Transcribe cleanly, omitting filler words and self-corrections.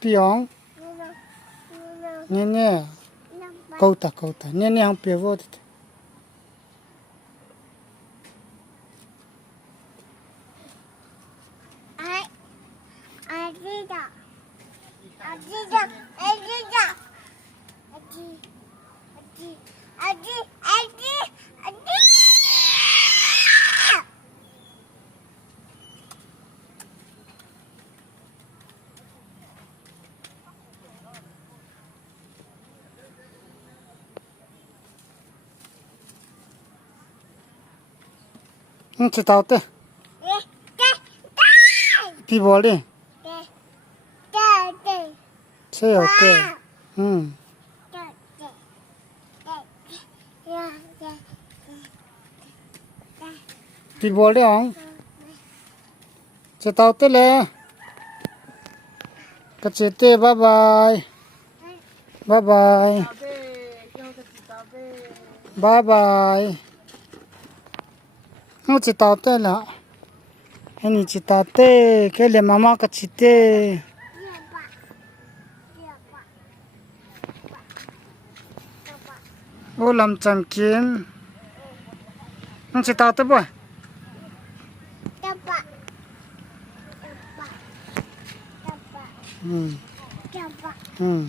Piong. Nè. Câu ta. Nè không bia vô thì. Chỉ tao thế. Đi bỏ đi. Chơi ở thế. Đi bỏ đi không? Chỉ tao thế lẽ. Cái chị tê bye bye. Bye bye. Bye bye. Không chỉ tao tê là anh chỉ tao tê cái liền mama cái chỉ tê ô làm chẳng kiến không chỉ tao tê bôi ừ